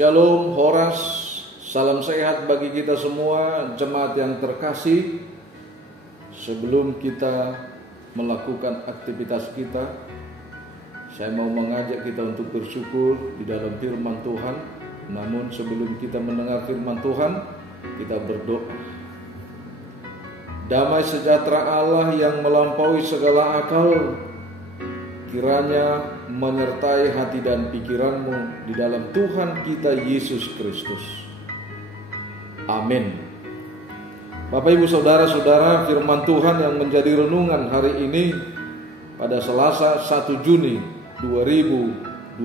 Shalom, Horas, salam sehat bagi kita semua, jemaat yang terkasih. Sebelum kita melakukan aktivitas kita, saya mau mengajak kita untuk bersyukur di dalam firman Tuhan. Namun sebelum kita mendengar firman Tuhan, kita berdoa. Damai sejahtera Allah yang melampaui segala akal, kiranya menyertai hati dan pikiranmu di dalam Tuhan kita Yesus Kristus. Amin. Bapak Ibu Saudara-saudara, firman Tuhan yang menjadi renungan hari ini pada Selasa 1 Juni 2021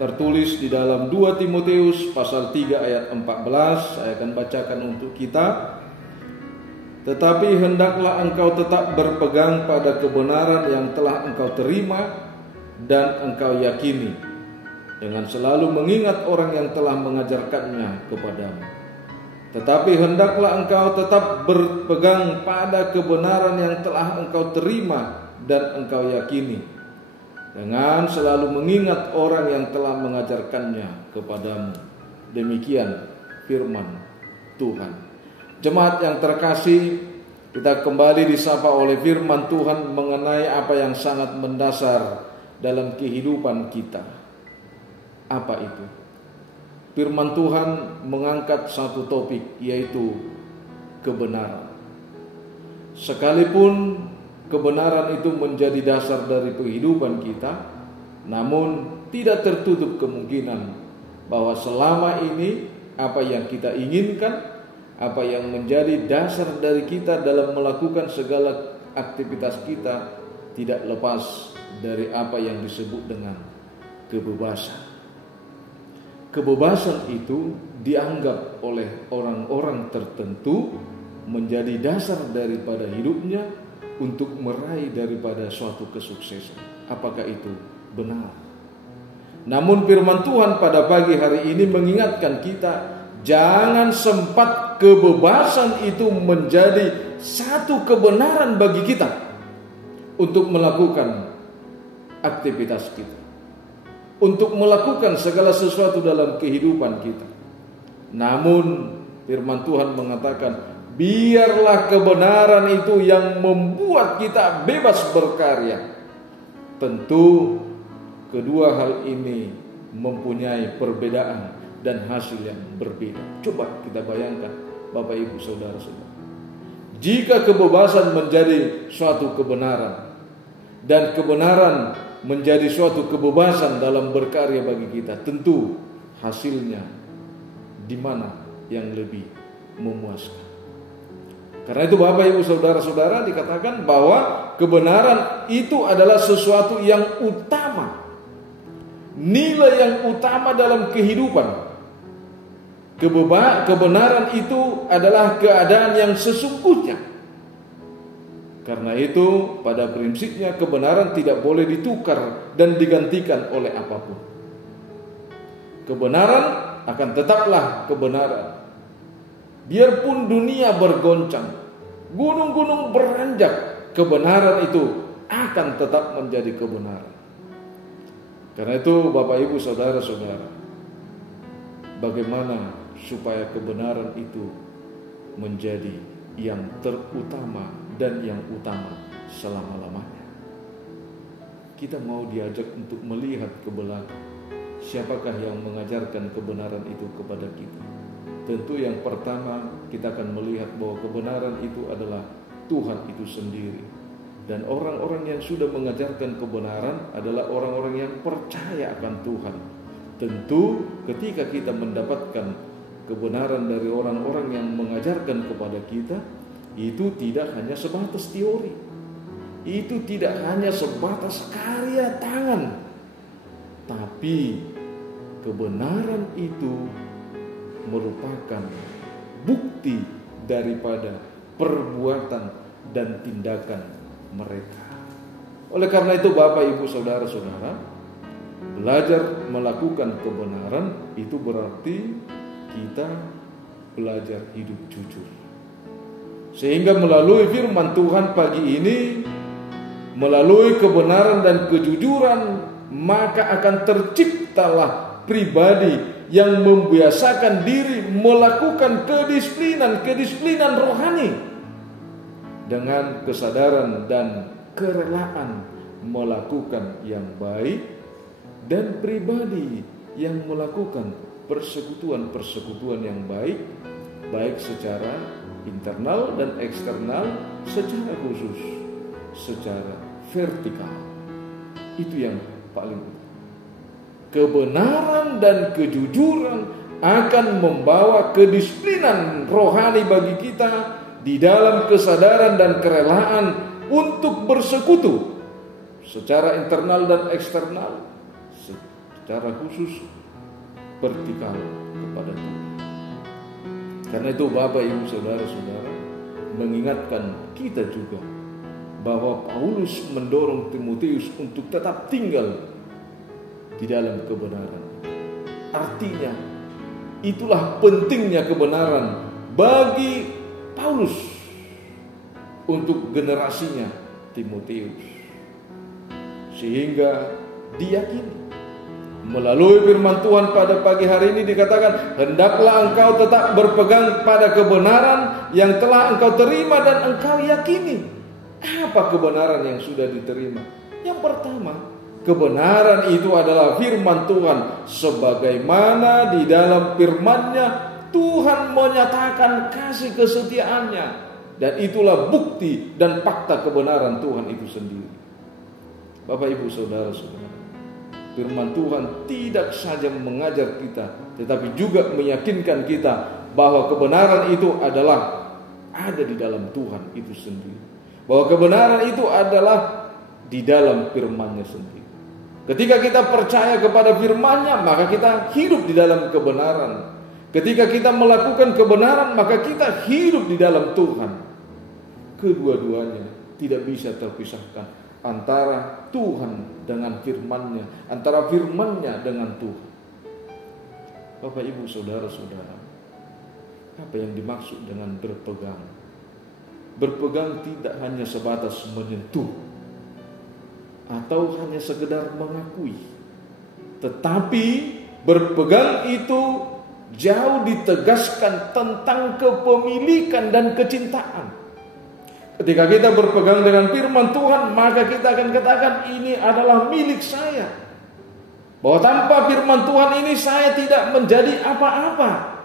tertulis di dalam 2 Timotius pasal 3 ayat 14. Saya akan bacakan untuk kita. Tetapi hendaklah engkau tetap berpegang pada kebenaran yang telah engkau terima dan engkau yakini, dengan selalu mengingat orang yang telah mengajarkannya kepadamu. Tetapi hendaklah engkau tetap berpegang pada kebenaran yang telah engkau terima dan engkau yakini, dengan selalu mengingat orang yang telah mengajarkannya kepadamu. Demikian firman Tuhan. Jemaat yang terkasih, kita kembali disapa oleh firman Tuhan mengenai apa yang sangat mendasar dalam kehidupan kita. Apa itu? Firman Tuhan mengangkat satu topik, yaitu kebenaran. Sekalipun kebenaran itu menjadi dasar dari kehidupan kita, namun tidak tertutup kemungkinan bahwa selama ini apa yang kita inginkan, apa yang menjadi dasar dari kita dalam melakukan segala aktivitas kita tidak lepas dari apa yang disebut dengan kebebasan. Kebebasan itu dianggap oleh orang-orang tertentu menjadi dasar daripada hidupnya untuk meraih daripada suatu kesuksesan. Apakah itu benar? Namun firman Tuhan pada pagi hari ini mengingatkan kita, jangan sempat kebebasan itu menjadi satu kebenaran bagi kita untuk melakukan aktivitas kita, untuk melakukan segala sesuatu dalam kehidupan kita. Namun firman Tuhan mengatakan, biarlah kebenaran itu yang membuat kita bebas berkarya. Tentu kedua hal ini mempunyai perbedaan dan hasil yang berbeda. Coba kita bayangkan, Bapak Ibu Saudara-saudara, jika kebebasan menjadi suatu kebenaran dan kebenaran menjadi suatu kebebasan dalam berkarya bagi kita, tentu hasilnya di mana yang lebih memuaskan. Karena itu Bapak Ibu Saudara-saudara, dikatakan bahwa kebenaran itu adalah sesuatu yang utama, nilai yang utama dalam kehidupan. Kebenaran itu adalah keadaan yang sesungguhnya. Karena itu pada prinsipnya kebenaran tidak boleh ditukar dan digantikan oleh apapun. Kebenaran akan tetaplah kebenaran. Biarpun dunia bergoncang, gunung-gunung beranjak, kebenaran itu akan tetap menjadi kebenaran. Karena itu Bapak Ibu Saudara-saudara, bagaimana supaya kebenaran itu menjadi yang terutama dan yang utama selama-lamanya? Kita mau diajak untuk melihat ke belakang. Siapakah yang mengajarkan kebenaran itu kepada kita? Tentu yang pertama kita akan melihat bahwa kebenaran itu adalah Tuhan itu sendiri. Dan orang-orang yang sudah mengajarkan kebenaran adalah orang-orang yang percaya akan Tuhan. Tentu ketika kita mendapatkan kebenaran dari orang-orang yang mengajarkan kepada kita, itu tidak hanya sebatas teori, itu tidak hanya sebatas karya tangan, tapi kebenaran itu merupakan bukti daripada perbuatan dan tindakan mereka. Oleh karena itu Bapak Ibu Saudara-saudara, belajar melakukan kebenaran itu berarti kita belajar hidup jujur. Sehingga melalui firman Tuhan pagi ini, melalui kebenaran dan kejujuran, maka akan terciptalah pribadi yang membiasakan diri melakukan kedisiplinan rohani dengan kesadaran dan kerelaan melakukan yang baik, dan pribadi yang melakukan persekutuan yang baik, baik secara internal dan eksternal, secara khusus, secara vertikal. Itu yang paling penting. Kebenaran dan kejujuran akan membawa kedisiplinan rohani bagi kita di dalam kesadaran dan kerelaan untuk bersekutu secara internal dan eksternal, secara khusus vertikal kepada Tuhan. Karena itu Bapak Ibu Saudara-saudara, mengingatkan kita juga bahwa Paulus mendorong Timotius untuk tetap tinggal di dalam kebenaran. Artinya, itulah pentingnya kebenaran bagi Paulus untuk generasinya Timotius. Sehingga diyakini melalui firman Tuhan pada pagi hari ini dikatakan, hendaklah engkau tetap berpegang pada kebenaran yang telah engkau terima dan engkau yakini. Apa kebenaran yang sudah diterima? Yang pertama, kebenaran itu adalah firman Tuhan. Sebagaimana di dalam firman-Nya Tuhan menyatakan kasih kesetiaannya, dan itulah bukti dan fakta kebenaran Tuhan itu sendiri. Bapak Ibu Saudara-saudara, firman Tuhan tidak saja mengajar kita, tetapi juga meyakinkan kita bahwa kebenaran itu adalah ada di dalam Tuhan itu sendiri. Bahwa kebenaran itu adalah di dalam firman-Nya sendiri. Ketika kita percaya kepada firman-Nya, maka kita hidup di dalam kebenaran. Ketika kita melakukan kebenaran, maka kita hidup di dalam Tuhan. Kedua-duanya tidak bisa terpisahkan, antara Tuhan dengan firman-Nya, antara firman-Nya dengan Tuhan. Bapak Ibu Saudara-saudara, apa yang dimaksud dengan berpegang? Berpegang tidak hanya sebatas menyentuh atau hanya sekedar mengakui, tetapi berpegang itu jauh ditegaskan tentang kepemilikan dan kecintaan. Ketika kita berpegang dengan firman Tuhan, maka kita akan katakan, ini adalah milik saya. Bahwa tanpa firman Tuhan ini saya tidak menjadi apa-apa.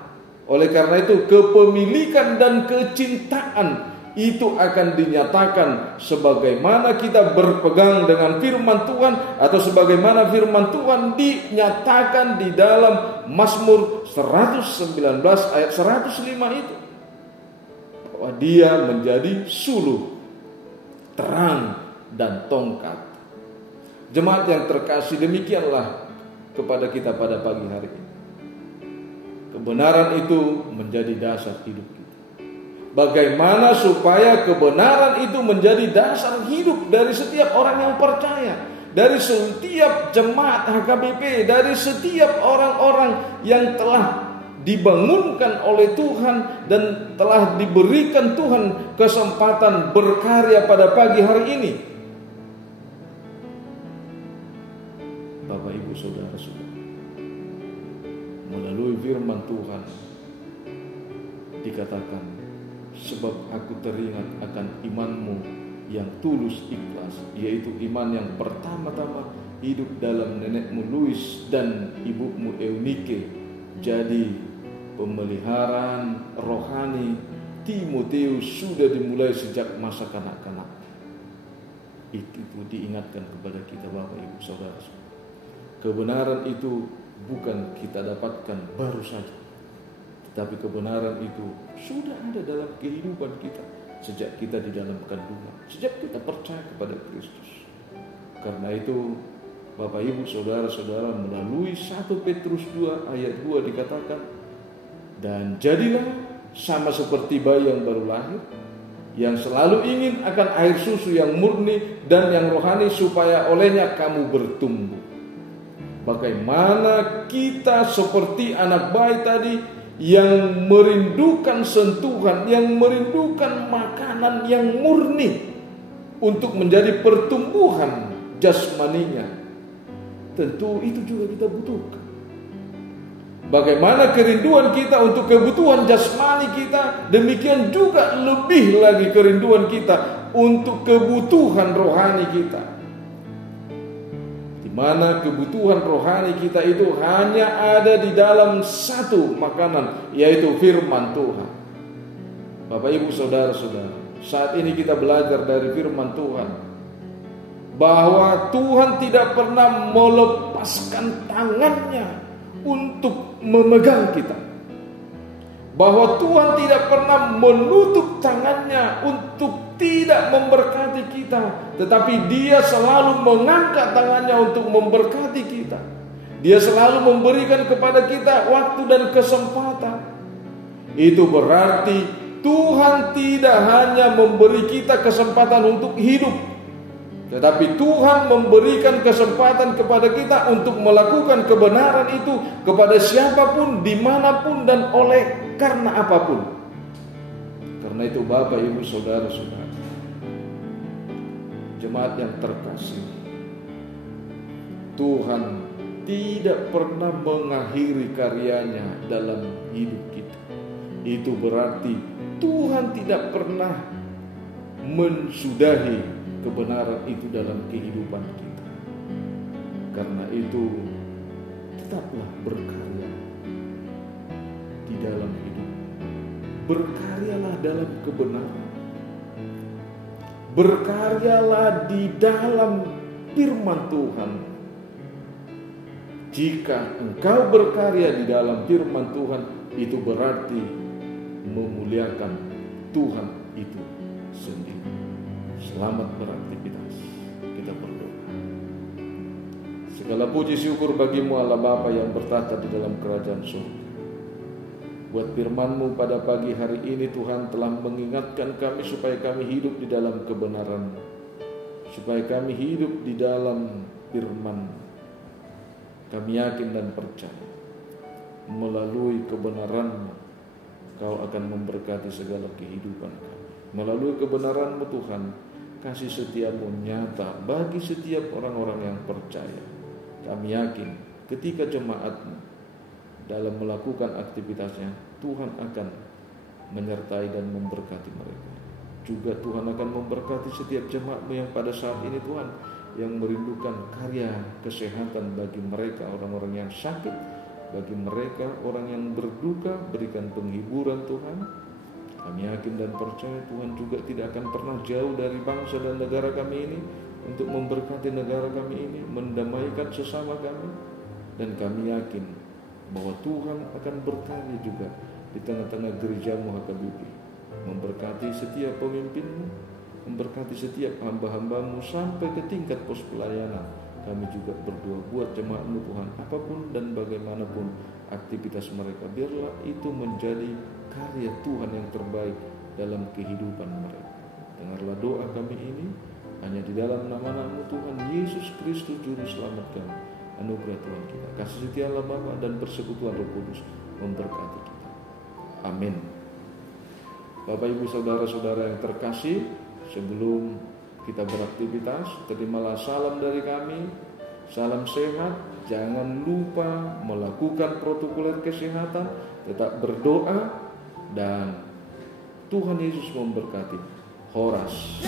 Oleh karena itu, kepemilikan dan kecintaan itu akan dinyatakan sebagaimana kita berpegang dengan firman Tuhan, atau sebagaimana firman Tuhan dinyatakan di dalam Mazmur 119 ayat 105 itu. Bahwa dia menjadi suluh, terang, dan tongkat. Jemaat yang terkasih, demikianlah kepada kita pada pagi hari ini. Kebenaran itu menjadi dasar hidup kita. Bagaimana supaya kebenaran itu menjadi dasar hidup dari setiap orang yang percaya, dari setiap jemaat HKBP, dari setiap orang-orang yang telah dibangunkan oleh Tuhan dan telah diberikan Tuhan kesempatan berkarya pada pagi hari ini. Bapak Ibu Saudara-saudara, melalui firman Tuhan dikatakan, sebab aku teringat akan imanmu yang tulus ikhlas, yaitu iman yang pertama-tama hidup dalam nenekmu Louis dan ibumu Eunike. Jadi pemeliharaan rohani Timotius sudah dimulai sejak masa kanak-kanak. Itu diingatkan kepada kita Bapak Ibu Saudara. Kebenaran itu bukan kita dapatkan baru saja, tetapi kebenaran itu sudah ada dalam kehidupan kita sejak kita di dalam kandungan, sejak kita percaya kepada Kristus. Karena itu Bapak Ibu Saudara-saudara, melalui 1 Petrus 2 ayat 2 dikatakan, dan jadilah sama seperti bayi yang baru lahir, yang selalu ingin akan air susu yang murni dan yang rohani, supaya olehnya kamu bertumbuh. Bagaimana kita seperti anak bayi tadi, yang merindukan sentuhan, yang merindukan makanan yang murni untuk menjadi pertumbuhan jasmaninya. Tentu itu juga kita butuhkan. Bagaimana kerinduan kita untuk kebutuhan jasmani kita, demikian juga lebih lagi kerinduan kita untuk kebutuhan rohani kita. Di mana kebutuhan rohani kita itu hanya ada di dalam satu makanan, yaitu firman Tuhan. Bapak Ibu Saudara-saudara, saat ini kita belajar dari firman Tuhan bahwa Tuhan tidak pernah melepaskan tangannya untuk memegang kita, bahwa Tuhan tidak pernah menutup tangannya untuk tidak memberkati kita, tetapi Dia selalu mengangkat tangannya untuk memberkati kita. Dia selalu memberikan kepada kita waktu dan kesempatan. Itu berarti Tuhan tidak hanya memberi kita kesempatan untuk hidup, tetapi Tuhan memberikan kesempatan kepada kita untuk melakukan kebenaran itu kepada siapapun, dimanapun, dan oleh karena apapun. Karena itu Bapak, Ibu, Saudara-saudara, jemaat yang terkasih, Tuhan tidak pernah mengakhiri karyanya dalam hidup kita. Itu berarti Tuhan tidak pernah mensudahi kebenaran itu dalam kehidupan kita. Karena itu tetaplah berkarya di dalam hidup. Berkaryalah dalam kebenaran. Berkaryalah di dalam firman Tuhan. Jika engkau berkarya di dalam firman Tuhan, itu berarti memuliakan Tuhan itu sendiri. Selamat beraktivitas. Kita berdoa. Segala puji syukur bagimu Allah Bapa yang bertata di dalam kerajaan surga. Buat firman-Mu pada pagi hari ini, Tuhan telah mengingatkan kami supaya kami hidup di dalam kebenaran, supaya kami hidup di dalam firman. Kami yakin dan percaya melalui kebenaran-Mu Kau akan memberkati segala kehidupan kami. Melalui kebenaran-Mu Tuhan, kasih setia-Mu nyata bagi setiap orang-orang yang percaya. Kami yakin ketika jemaat-Mu dalam melakukan aktivitasnya, Tuhan akan menyertai dan memberkati mereka. Juga Tuhan akan memberkati setiap jemaat-Mu yang pada saat ini Tuhan, yang merindukan karya kesehatan bagi mereka orang-orang yang sakit, bagi mereka orang yang berduka, berikan penghiburan Tuhan. Kami yakin dan percaya Tuhan juga tidak akan pernah jauh dari bangsa dan negara kami ini untuk memberkati negara kami ini, mendamaikan sesama kami. Dan kami yakin bahwa Tuhan akan berkarya juga di tengah-tengah gereja-Mu HKBP, memberkati setiap pemimpin-Mu, memberkati setiap hamba-hamba-Mu sampai ke tingkat pos pelayanan. Kami juga berdoa buat jemaat-Mu Tuhan, apapun dan bagaimanapun aktivitas mereka, biarlah itu menjadi karya Tuhan yang terbaik dalam kehidupan mereka. Dengarlah doa kami ini hanya di dalam nama-Mu Tuhan Yesus Kristus Juru Selamat kami. Anugerah Tuhan kita, kasih setia Allah Bapa dan persekutuan Roh Kudus memberkati kita. Amin. Bapak, Ibu, Saudara-saudara yang terkasih, sebelum kita beraktivitas, terimalah salam dari kami, salam sehat. Jangan lupa melakukan protokol kesehatan, tetap berdoa, dan Tuhan Yesus memberkati. Horas.